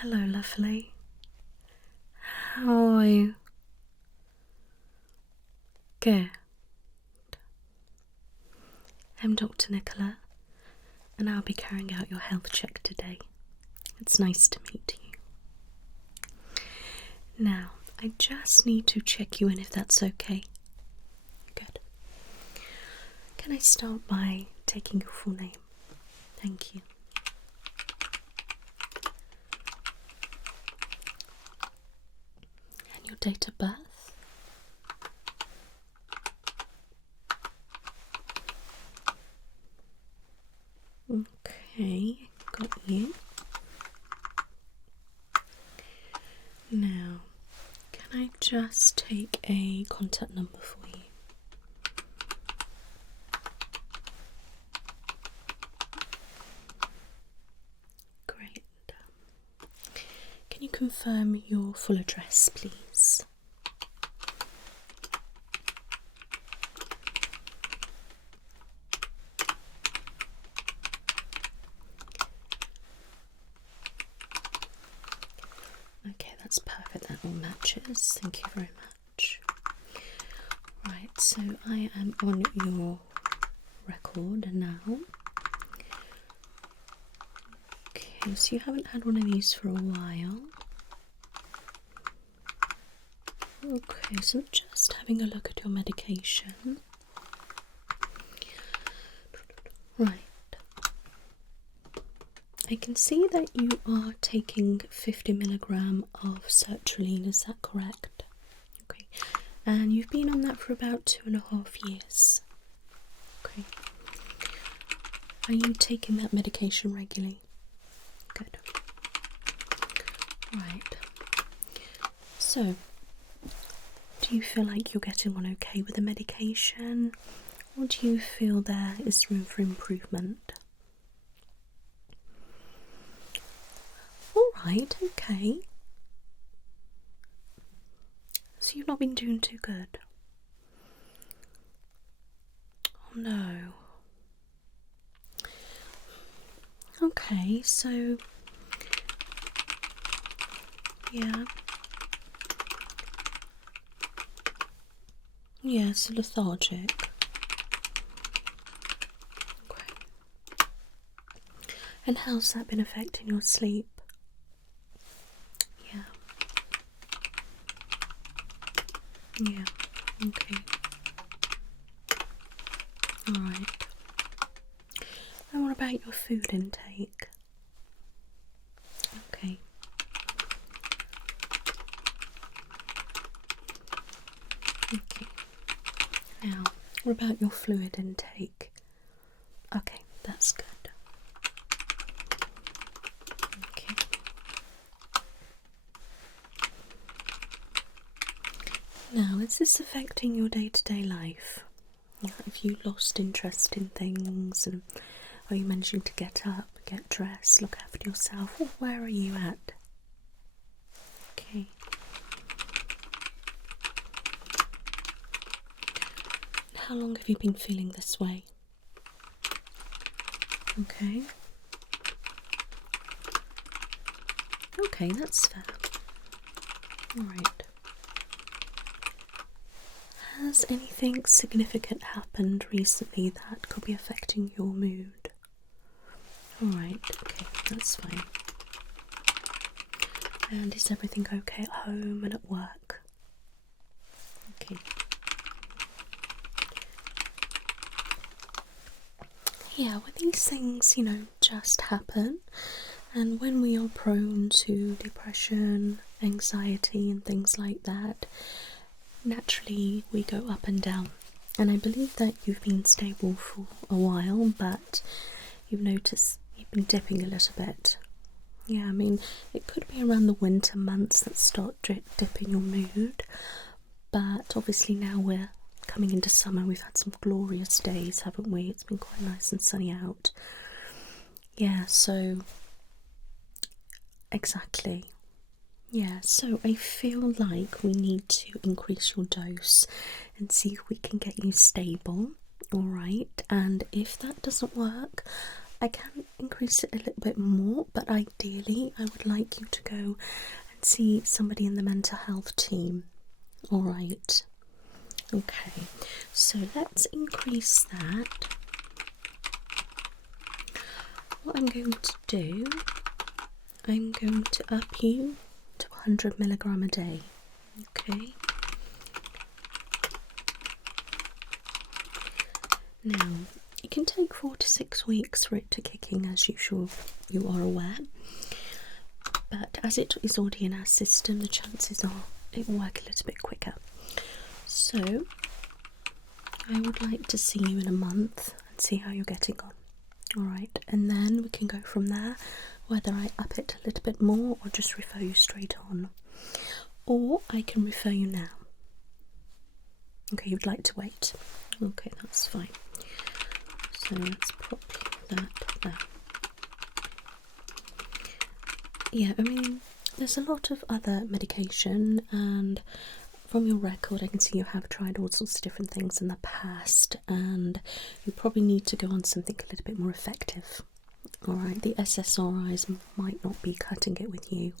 Hello, lovely. How are you? Good. I'm Dr. Nicola, and I'll be carrying out your health check today. It's nice to meet you. Now, I just need to check you in if that's okay. Good. Can I start by taking your full name? Thank you. And your date of birth? Okay, got you. Now, can I just take a contact number for you? Great. Can you confirm your full address, please? Okay, that's perfect. That all matches. Thank you very much. Right, so I am on your record now. Okay, so you haven't had one of these for a while. Okay, so just having a look at your medication. Right. I can see that you are taking 50 milligram of sertraline, is that correct? Okay, and you've been on that for about 2.5 years. Okay. Are you taking that medication regularly? Good. Right. So, do you feel like you're getting on okay with the medication, or do you feel there is room for improvement? Alright, okay. So you've not been doing too good? Oh no. Okay, so yeah. Yeah, so lethargic. Okay. And how's that been affecting your sleep? Yeah. Yeah, okay. Alright. And what about your food intake? Okay. Okay. Now, what about your fluid intake? Okay, that's good. Okay. Now, is this affecting your day-to-day life? Have you lost interest in things, and are you managing to get up, get dressed, look after yourself? Or where are you at? Okay. How long have you been feeling this way? Okay. Okay, that's fair. Alright. Has anything significant happened recently that could be affecting your mood? Alright, okay, that's fine. And is everything okay at home and at work? Okay. Yeah, well, these things, just happen. And when we are prone to depression, anxiety and things like that, naturally we go up and down. And I believe that you've been stable for a while, but you've noticed you've been dipping a little bit. Yeah, I mean, it could be around the winter months that start dipping your mood, but obviously now we're coming into summer. We've had some glorious days, haven't we? It's been quite nice and sunny out. Yeah, so exactly. Yeah, so I feel like we need to increase your dose and see if we can get you stable, alright? And if that doesn't work, I can increase it a little bit more, but ideally I would like you to go and see somebody in the mental health team. Alright. Okay, so let's increase that. What I'm going to do, I'm going to up you to 100 milligram a day. Okay. Now, it can take 4 to 6 weeks for it to kick in, as you are aware. But as it is already in our system, the chances are it will work a little bit quicker. So, I would like to see you in a month and see how you're getting on. Alright, and then we can go from there, whether I up it a little bit more or just refer you straight on. Or I can refer you now. Okay, you'd like to wait. Okay, that's fine. So let's pop that there. Yeah, I mean, there's a lot of other medication, and from your record I can see you have tried all sorts of different things in the past, and you probably need to go on something a little bit more effective. Alright, the SSRIs might not be cutting it with you.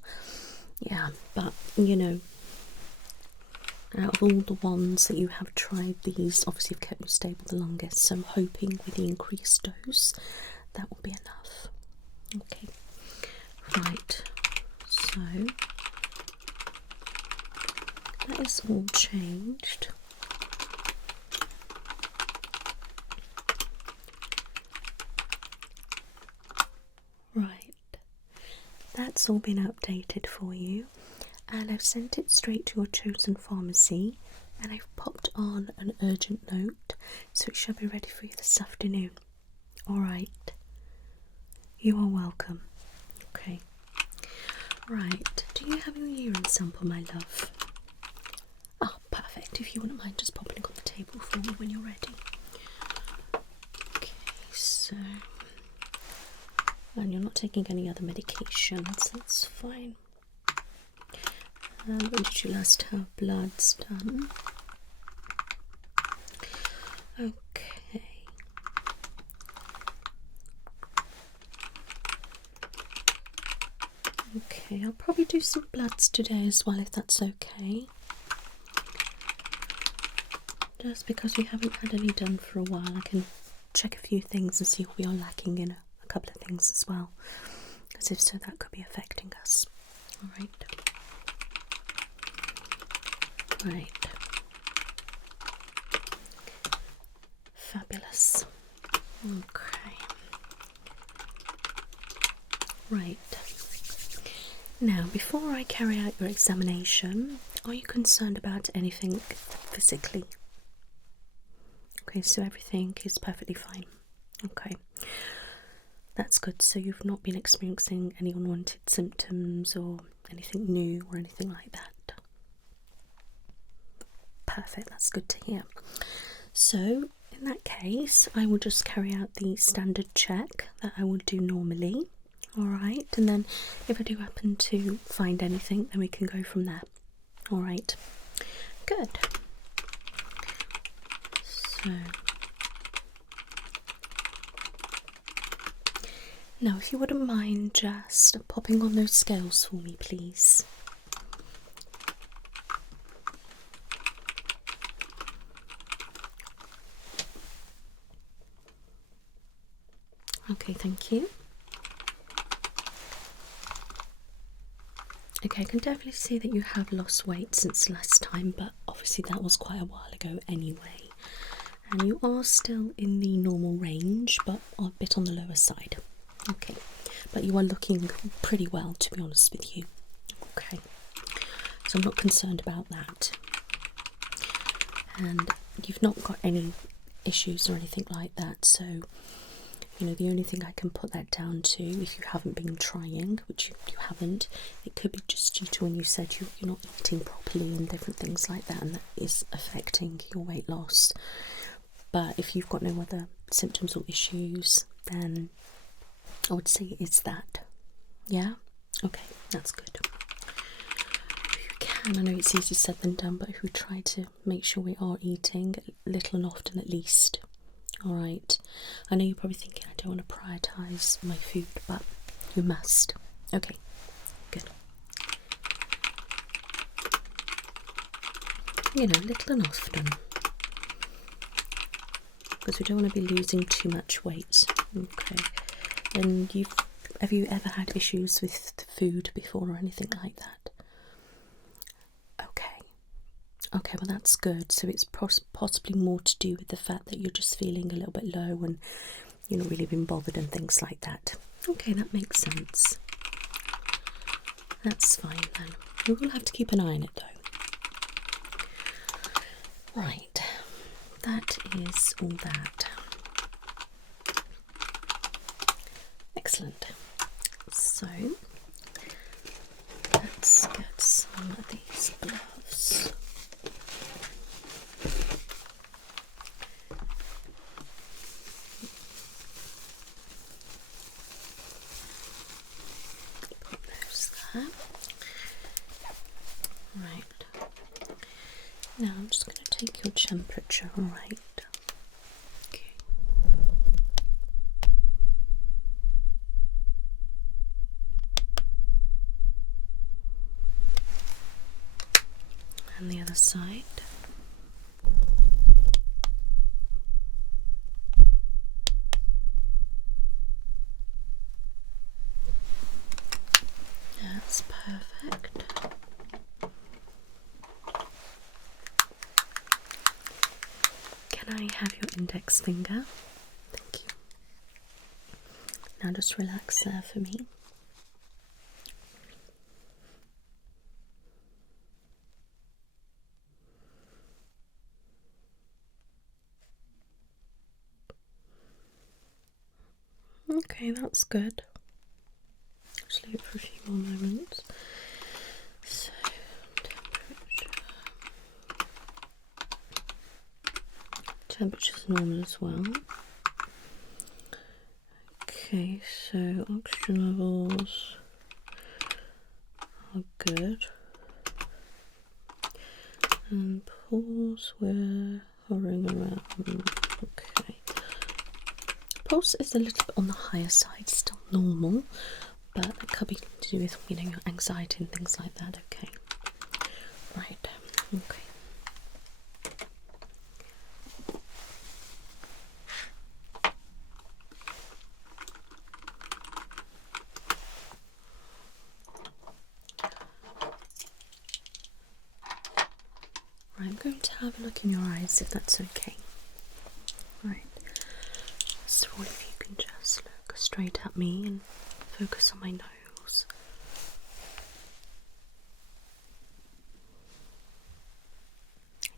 Yeah, but you know, out of all the ones that you have tried, these obviously have kept you stable the longest, so I'm hoping with the increased dose that will be enough. Okay, right, so that is all changed. Right, that's all been updated for you, and I've sent it straight to your chosen pharmacy, and I've popped on an urgent note, so it shall be ready for you this afternoon. Alright, you are welcome. Okay, right, do you have your urine sample, my love? Oh, perfect. If you wouldn't mind just popping it on the table for me when you're ready. Okay, so, and you're not taking any other medications, that's fine. And when did you last have bloods done? Okay. Okay, I'll probably do some bloods today as well, if that's okay. Just because we haven't had any done for a while, I can check a few things and see if we are lacking in a couple of things as well, as if so that could be affecting us. Alright. Right. Fabulous. Okay. Right. Now, before I carry out your examination, are you concerned about anything physically? Okay, so everything is perfectly fine. Okay. That's good. So you've not been experiencing any unwanted symptoms or anything new or anything like that? Perfect, that's good to hear. So in that case, I will just carry out the standard check that I would do normally. Alright, and then if I do happen to find anything, then we can go from there. Alright, good. So now if you wouldn't mind just popping on those scales for me, please. Okay, thank you. Okay, I can definitely see that you have lost weight since last time, but obviously that was quite a while ago anyway. And you are still in the normal range, but a bit on the lower side. Okay, but you are looking pretty well, to be honest with you. Okay, so I'm not concerned about that. And you've not got any issues or anything like that, so you know, the only thing I can put that down to, if you haven't been trying, which you haven't, it could be just due to when you said you're not eating properly and different things like that, and that is affecting your weight loss. But if you've got no other symptoms or issues, then I would say it's that. Yeah? Okay, that's good. If you can, I know it's easier said than done, but if we try to make sure we are eating little and often at least. Alright, I know you're probably thinking I don't want to prioritise my food, but you must. Okay, good. You know, little and often, because we don't want to be losing too much weight. Okay, and have you ever had issues with food before or anything like that? Okay. Okay, well that's good. So it's possibly more to do with the fact that you're just feeling a little bit low and you're not really been bothered and things like that. Okay, that makes sense. That's fine then. We will have to keep an eye on it though. Right, that is all that. Excellent. So let's get some of these gloves. Put those there. Right. Now I'm just going to take your temperature, alright? Okay. And the other side. That's perfect. Can I have your index finger? Thank you. Now just relax there for me. Okay, that's good. Just leave it for a few more moments. So, temperature's normal as well. Okay, so oxygen levels are good. And pulse, we're hovering around. Okay. Pulse is a little bit on the higher side, still normal, but it could be to do with, you know, your anxiety and things like that. Okay. Right. Okay. Right, I'm going to have a look in your eyes if that's okay. Right. So if you can just look straight at me and focus on my nose.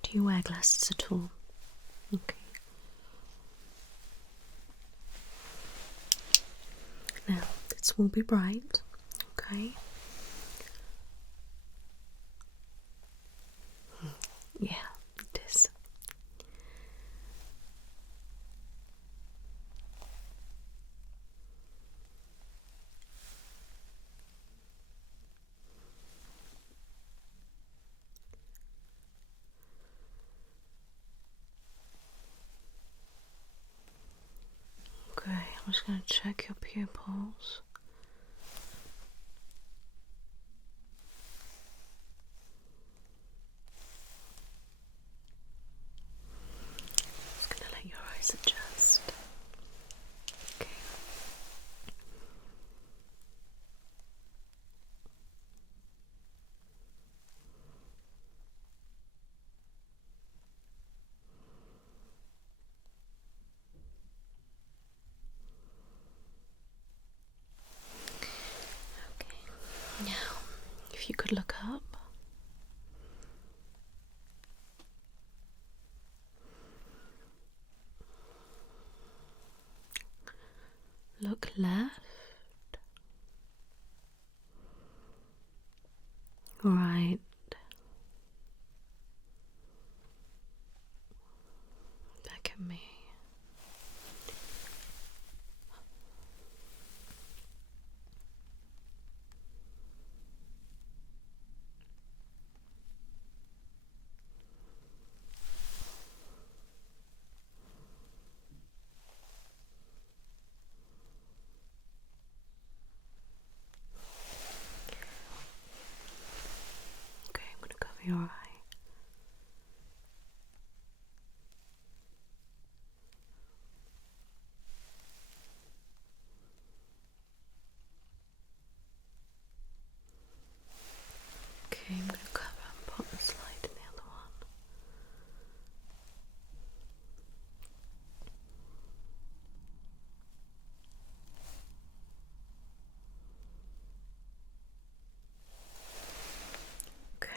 Do you wear glasses at all? Okay. Now, this will be bright, okay? Yeah, it is. Okay, I'm just going to check your pupils. Just going to let your eyes adjust. Okay. Okay. Now, if you could look up. Look left. Right. Back at me. your eye. Okay, I'm going to cover and put the slide in the other one. Okay.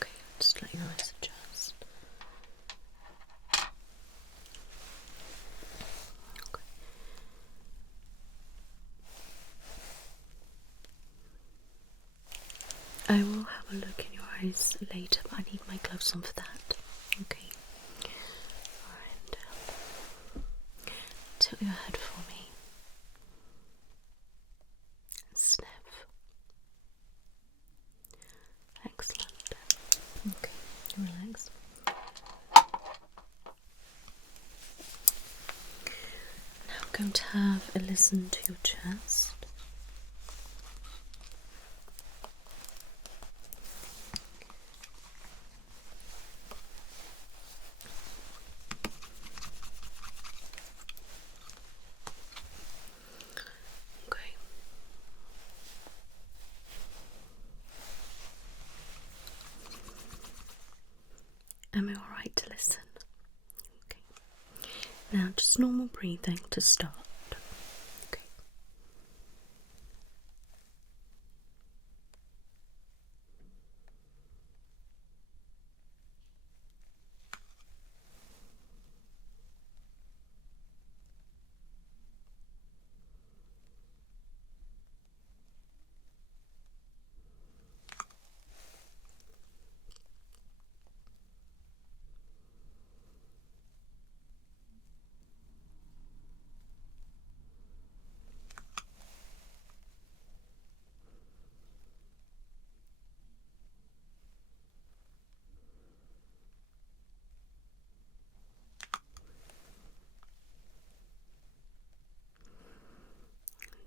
Okay, just let your eyes adjust. Okay. I will have a look in your eyes later, but I need my gloves on for that. Okay. Alright. Tilt your head for me. Sniff. Excellent. Okay, relax. Now I'm going to have a listen to your chest. Okay. Am I alright to listen? Okay. Now just normal breathing to start. Okay.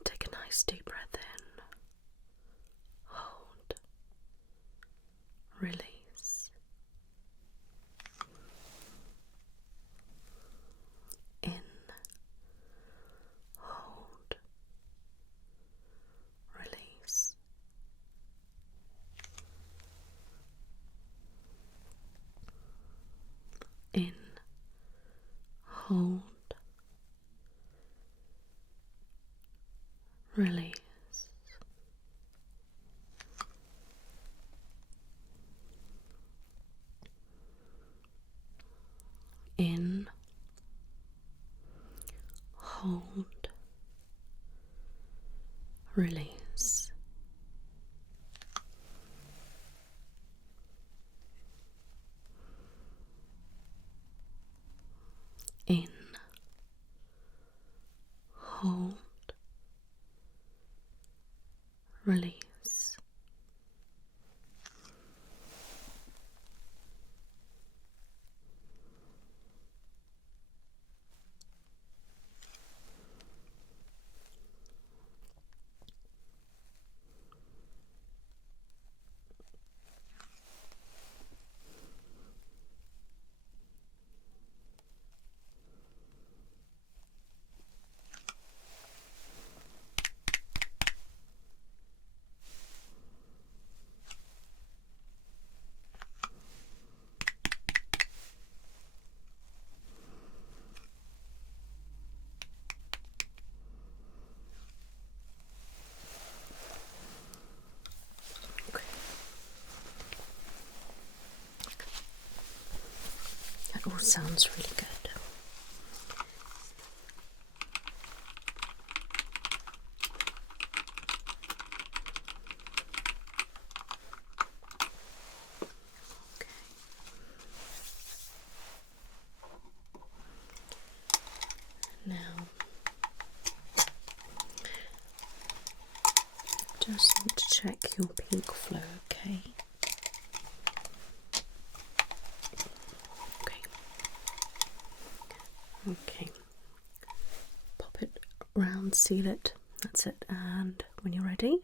Take a nice deep breath in. Hold. Release. In. Hold. Release. In. Hold. Release. In. Hold. Release. In. Hold. Release. That all sounds really good. Okay. Now check your pink flow, okay? Okay. Pop it round, seal it. That's it. And when you're ready,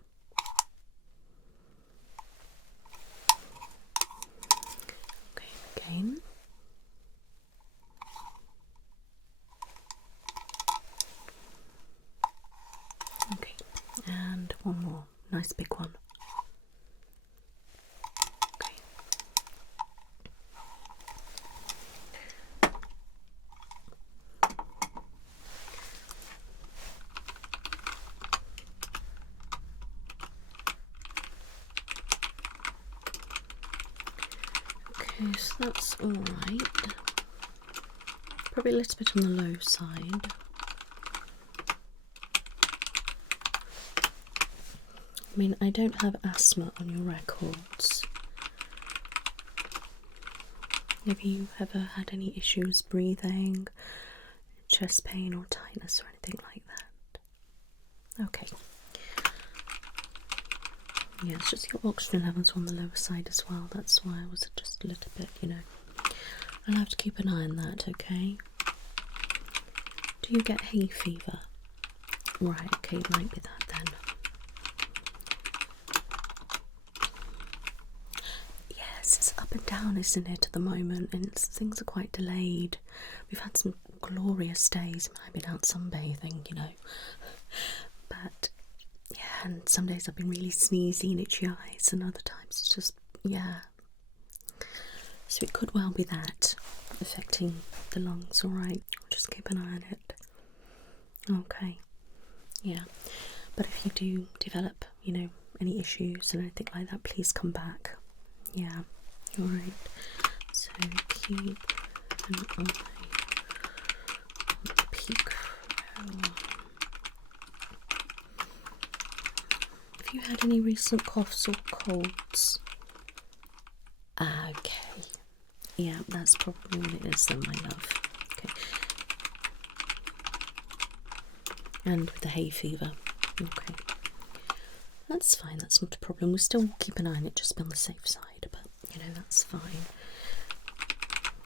okay, again. Okay, and one more. Nice big one. Okay. Okay, so that's all right. Probably a little bit on the low side. I mean, I don't have asthma on your records. Have you ever had any issues breathing, chest pain or tightness or anything like that? Okay. Yeah, it's just your oxygen levels on the lower side as well. That's why I was just a little bit, you know. I'll have to keep an eye on that, okay? Do you get hay fever? Right, okay, it might be that then. Yes, it's up and down, isn't it, at the moment, and things are quite delayed. We've had some glorious days. I've been out sunbathing, you know, but yeah, and some days I've been really sneezy and itchy eyes, and other times it's just, yeah. So it could well be that affecting the lungs, alright? Just keep an eye on it. Okay, yeah. But if you do develop, you know, any issues and anything like that, please come back. Yeah, alright. So keep an eye on the peak. Have you had any recent coughs or colds? Okay. Yeah, that's probably what it is then, my love. Okay. And with the hay fever. Okay. That's fine, that's not a problem. We'll still keep an eye on it, just be on the safe side, but you know, that's fine.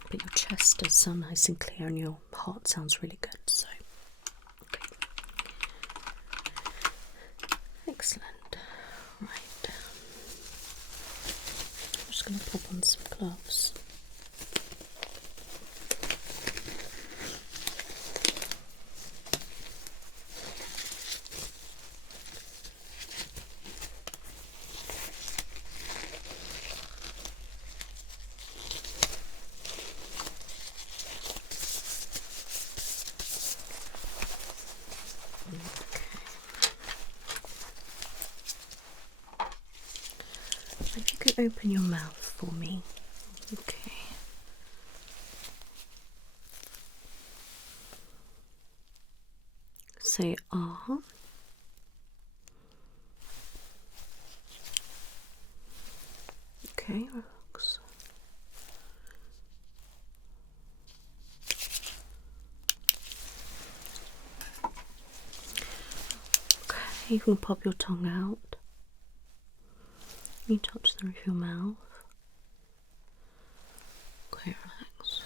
But your chest does sound nice and clear and your heart sounds really good, so okay. Excellent. Right. I'm just going to pop on some gloves. If you could open your mouth for me. Okay. Say ah. Okay, relax. Okay, you can pop your tongue out. You touch the roof of your mouth. Okay, relax.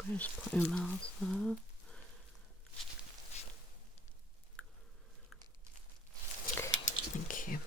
Okay, just put your mouth there. Okay, thank you.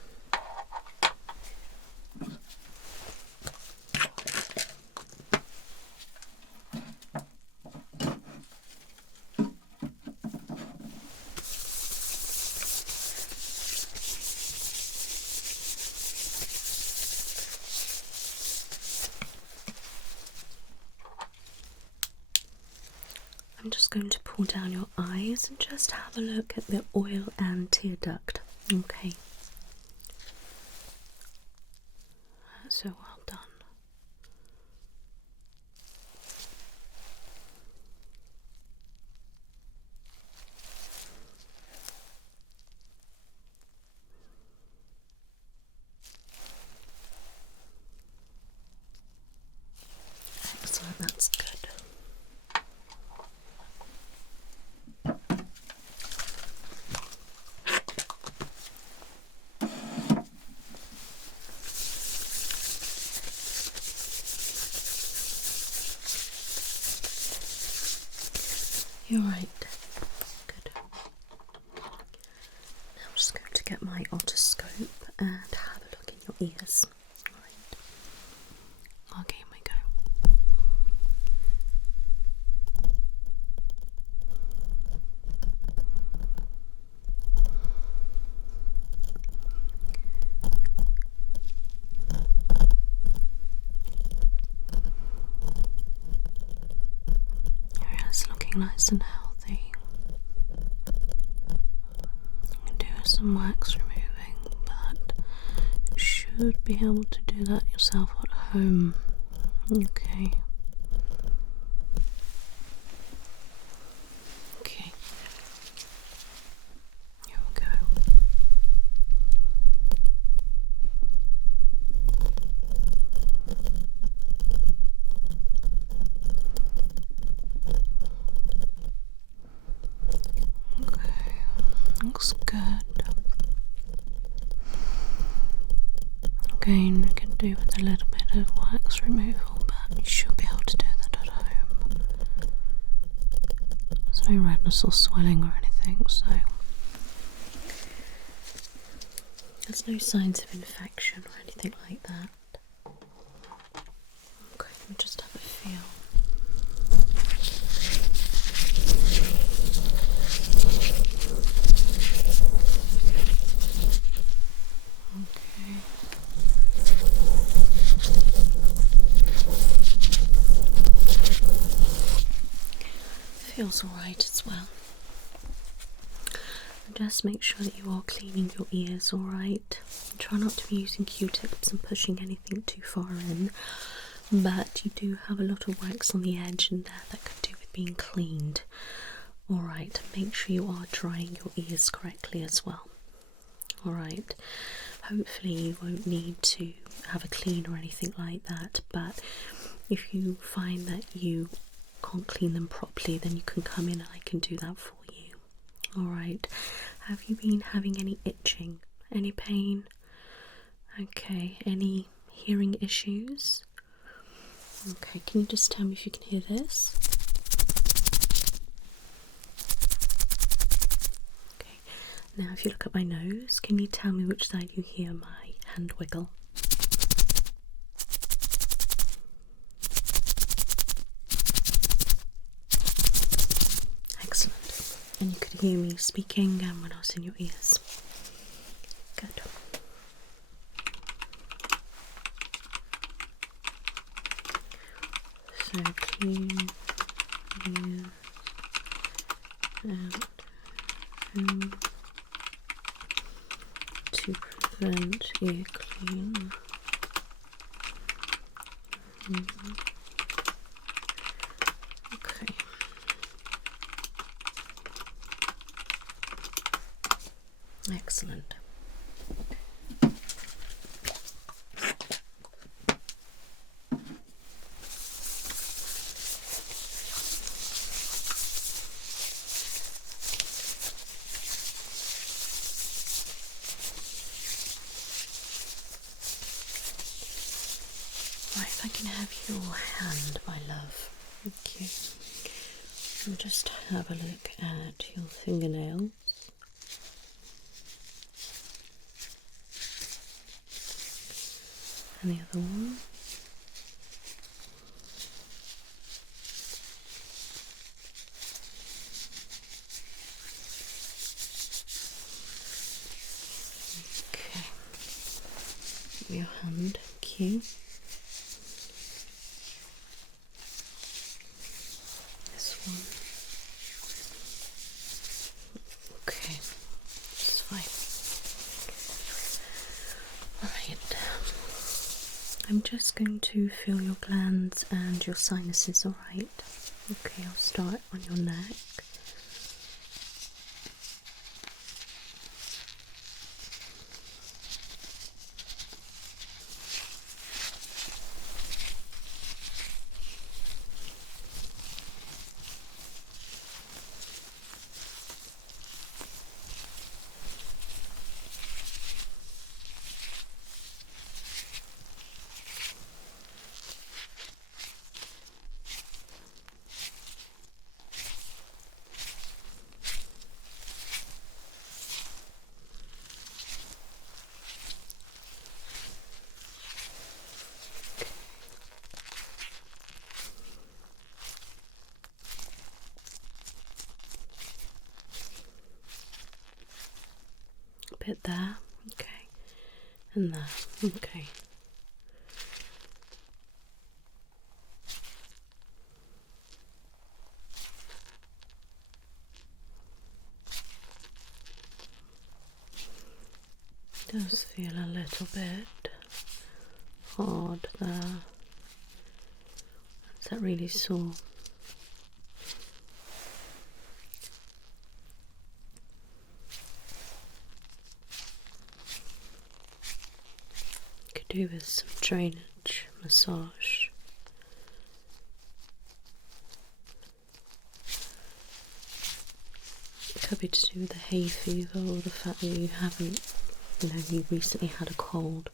I'm just going to pull down your eyes and just have a look at the oil and tear duct. Okay. So well done. Excellent, that's good. You're right. Good. Now I'm just going to get my otoscope and have a look in your ears. Right. Okay, here we go. Your ears looking nice and healthy. You can do some wax removing, but you should be able to do that yourself at home. Okay. Okay. Here we go. Okay. Looks good. Again, we can do with a little bit of wax removal, but you should be able to do that at home. There's no redness or swelling or anything, so there's no signs of infection or anything like that. Okay, let me just have a feel. Okay. Feels alright as well. And just make sure that you are cleaning your ears, alright? Try not to be using Q-tips and pushing anything too far in, but you do have a lot of wax on the edge and there that could do with being cleaned. Alright, make sure you are drying your ears correctly as well. Alright, hopefully you won't need to have a clean or anything like that, but if you find that you can't clean them properly, then you can come in and I can do that for you. Alright, have you been having any itching, any pain? Okay, any hearing issues? Okay, can you just tell me if you can hear this? Okay, now if you look at my nose, can you tell me which side you hear my hand wiggle? Excellent. And you could hear me speaking when I was in your ears. Good. So clean ears and to prevent ear clean. Okay. Excellent. Right, if I can have your hand, my love. Thank you. And just have a look at your fingernails. And the other one. Okay. Your hand, thank you. This one. Okay, it's fine. Alright. I'm just going to feel your glands and your sinuses, alright? Okay, I'll start on your neck. bit there, okay, and there, okay. Does feel a little bit hard there. Is that really sore? Could do with some drainage massage. Could be to do with the hay fever or the fact that you haven't, you recently had a cold.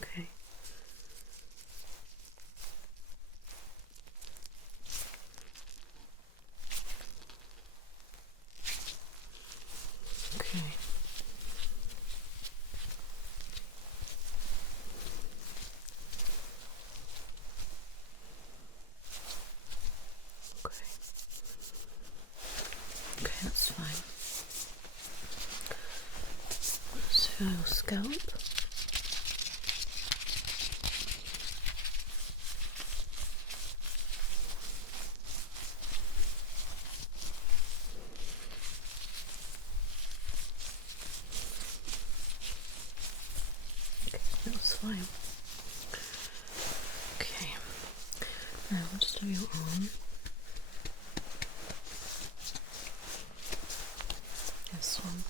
Okay. Okay. Okay, that's fine. Let's feel your scalp. Okay, that's fine. Okay, now I'll just do your arm. This one.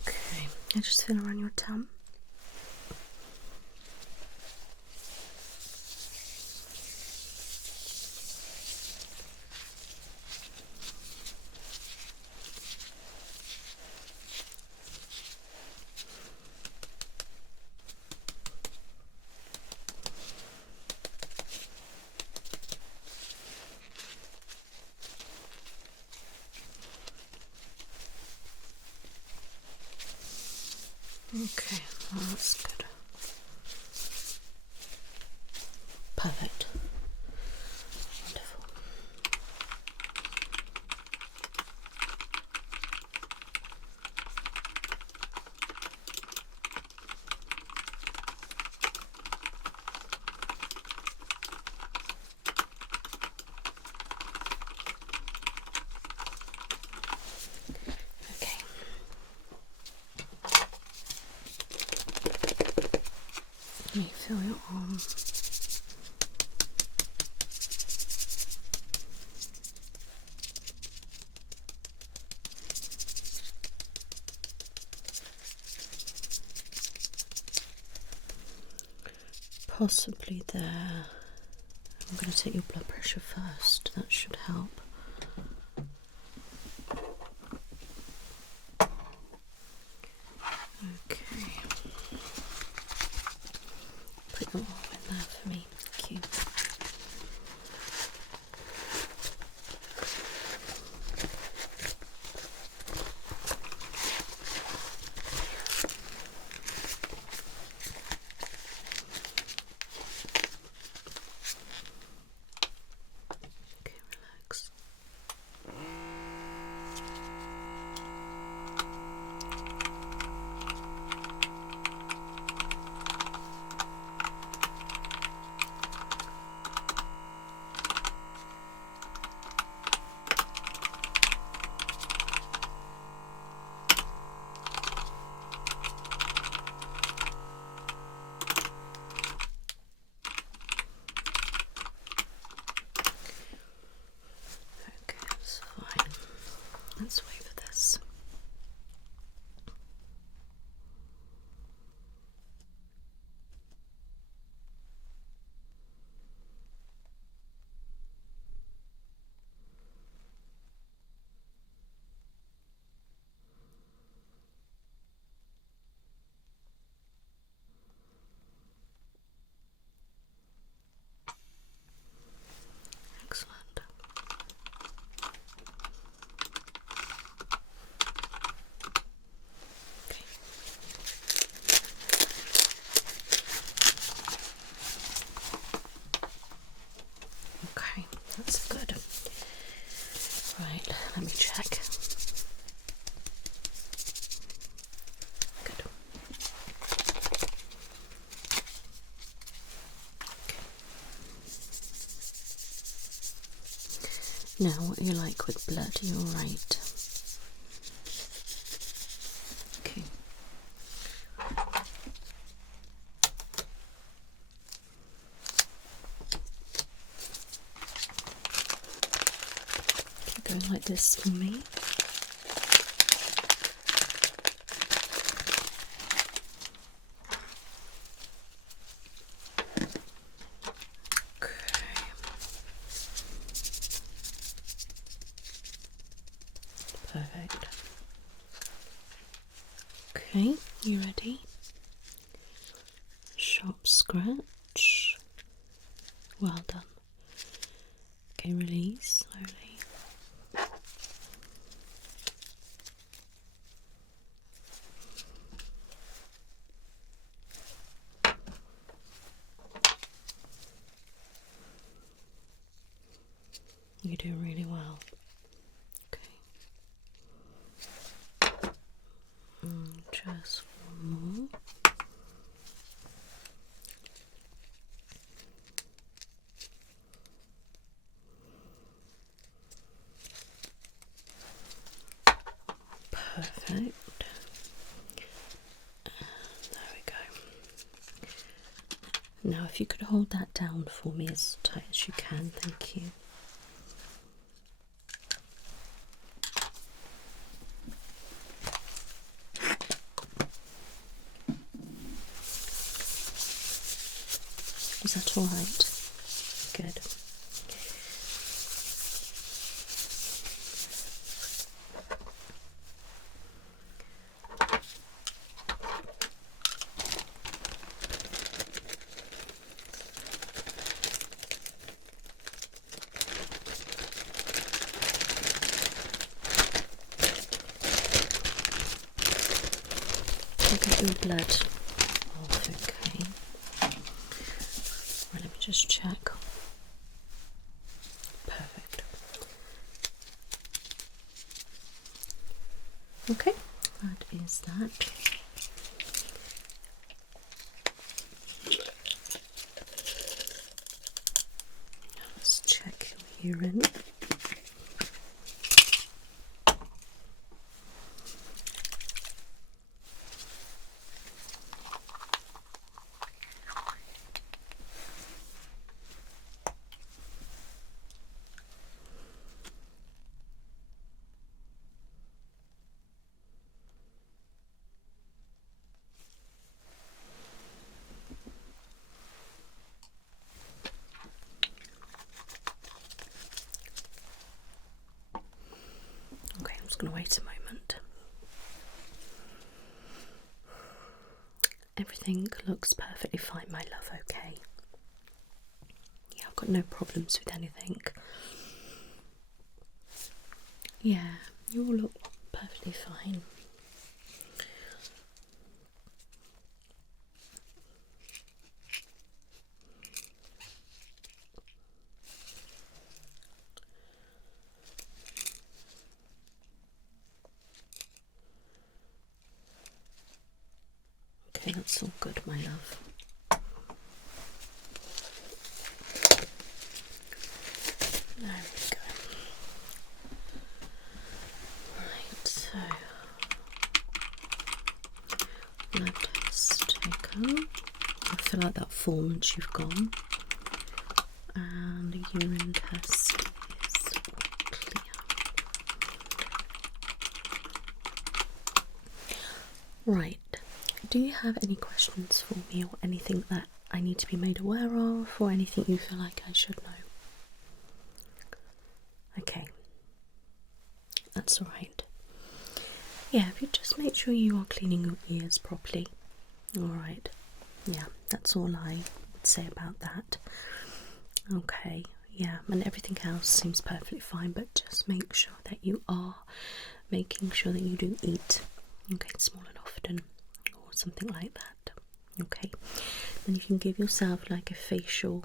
Okay, I just feel around your tongue. Okay, well, that's good. Perfect. Wonderful. Okay. Let me feel your arm. Possibly there. I'm going to take your blood pressure first. That should help. Okay. Put your arm in there for me. Thank you. Okay, relax. check. Good. Now, what are you like with blood? Are you alright? Okay. Keep going like this for me. Perfect. Okay, you ready? Sharp scratch. Well done. Okay, release slowly. You're doing really well. Just one more. Perfect. And there we go. Now if you could hold that down for me as tight as you can, thank you. Is that alright? Good. I'll get your blood off, okay. Right, let me just check. Perfect. Okay, that is that. Let's check your urine. Going to wait a moment. Everything looks perfectly fine, my love, okay? Yeah, I've got no problems with anything. Yeah, you all look perfectly fine. Okay, that's all good, my love. There we go. Right, so blood test taken. I'll fill out that form once you've gone. And the urine test is clear. Right. Do you have any questions for me or anything that I need to be made aware of or anything you feel like I should know? Okay, that's alright. Yeah, if you just make sure you are cleaning your ears properly. Alright, yeah, that's all I would say about that. Okay, yeah, and everything else seems perfectly fine, but just make sure that you are making sure that you do eat, okay, small and often. Something like that. Okay, then you can give yourself like a facial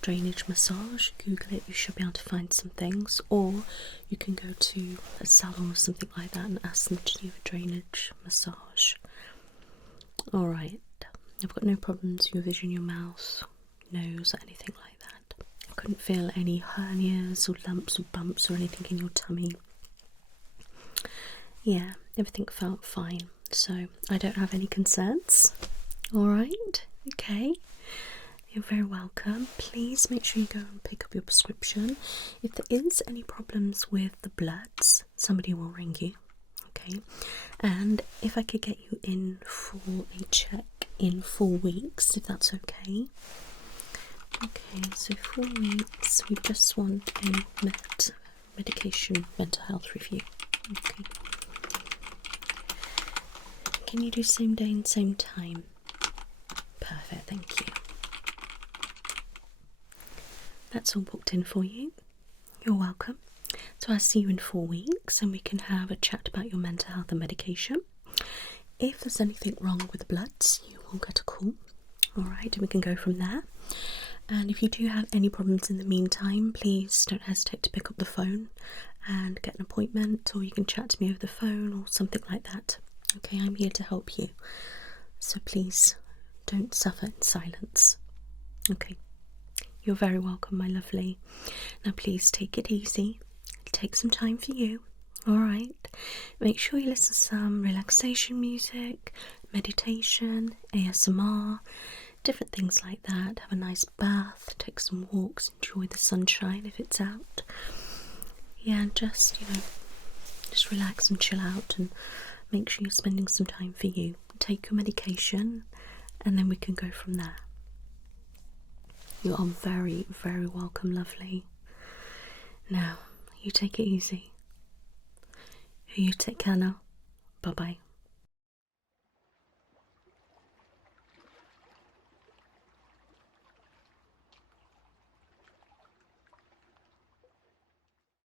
drainage massage. Google it, you should be able to find some things, or you can go to a salon or something like that and ask them to do a drainage massage. Alright, I've got no problems with your vision, your mouth, nose, or anything like that. I couldn't feel any hernias or lumps or bumps or anything in your tummy. Yeah, everything felt fine, so I don't have any concerns. Alright, okay. You're very welcome. Please make sure you go and pick up your prescription. If there is any problems with the bloods, somebody will ring you. Okay, and if I could get you in for a check in 4 weeks, if that's okay. Okay, so 4 weeks, we just want a medication mental health review. Okay. Can you do same day and same time? Perfect, thank you. That's all booked in for you. You're welcome. So I'll see you in 4 weeks and we can have a chat about your mental health and medication. If there's anything wrong with the bloods, you will get a call. Alright, and we can go from there. And if you do have any problems in the meantime, please don't hesitate to pick up the phone and get an appointment, or you can chat to me over the phone or something like that. Okay, I'm here to help you. So please don't suffer in silence. Okay. You're very welcome, my lovely. Now please take it easy. Take some time for you. Alright. Make sure you listen to some relaxation music, meditation, ASMR, different things like that. Have a nice bath, take some walks, enjoy the sunshine if it's out. Yeah, and just, just relax and chill out, and make sure you're spending some time for you. Take your medication and then we can go from there. You are very, very welcome, lovely. Now, you take it easy. You take care now. Bye-bye.